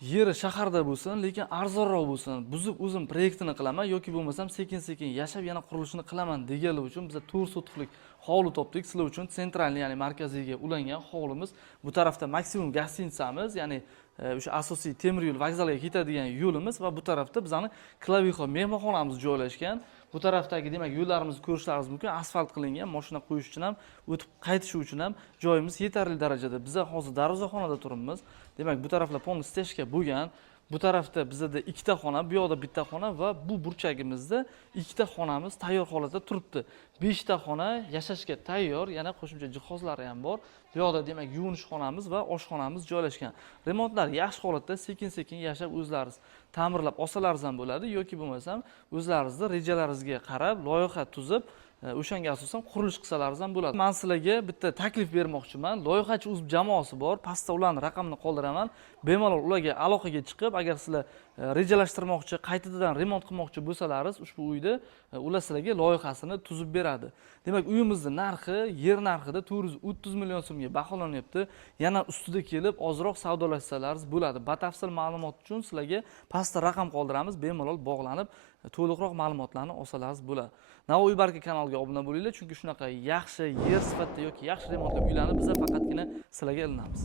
Yeri shaharda bo'lsin, lekin arzonroq bo'lsin. Buzib o'zim proyektini qilaman yoki bo'lmasam sekin-sekin yashab yana qurilishini qilaman deganlar uchun biz 4 sotixlik hovli topdik. Sizlar uchun sentralniy, ya'ni markaziyga ulangan hovlimiz. Bu tarafda maksimum gostinitsamiz, ya'ni o'sha asosiy temir yo'l vokzalga ketadigan yo'limiz va bu tarafda bizning Klaviho mehmonxonamiz joylashgan. Bu tarafdagi demak yo'llarimizni ko'rishlaringiz mumkin. Asfalt qilingan, mashina qo'yish uchun ham, o'tib qaytish uchun ham joyimiz yetarli darajada. Biz hozir darvozaxonada turibmiz. Demak, bu taraflar polni steshka bo'lgan. Bu tarafda bizda ikkita xona, bu yoqda bitta xona va bu burchagimizda ikkita xonamiz tayyor holatda turibdi. 5 ta xona yashashga tayyor, yana qo'shimcha jihozlari ham bor. Bu yoqda demak yuvinish xonamiz va oshxonamiz joylashgan. Remontlar yaxshi holatda sekin-sekin yashab o'zlaringiz ta'mirlab olsalaringiz ham bo'ladi yoki bo'lmasam o'zlaringizning rejalaringizga qarab loyiha tuzib o'shanga asosan qurilish qilsalaringiz ham bo'ladi. Men sizlarga bitta taklif bermoqchiman. Loyihachi o'z jamoasi bor. Pastda ularning raqamini qoldiraman. Bemalol ularga aloqaga chiqib, agar sizlar rejalashtirmoqchi, qaytadan remont qilmoqchi bo'lsalaringiz, ushbu uyda ular sizlarga loyihasini tuzib beradi. Demak, uyimizning narxi yer narxida 430 million so'mga baholanyapti. Yana ustida kelib ozroq savdolashsalaringiz bo'ladi. Batafsil ma'lumot uchun sizlarga pastda raqam qoldiramiz. Bemalol bog'lanib, to'liqroq ma'lumotlarni olsalaringiz bo'ladi. Navoiy Barka kanaliga obuna bo'linglar, chunki shunaqa yaxshi yer sifatida yoki yaxshi remontli uylarni biz faqatgina sizlarga ilinamiz.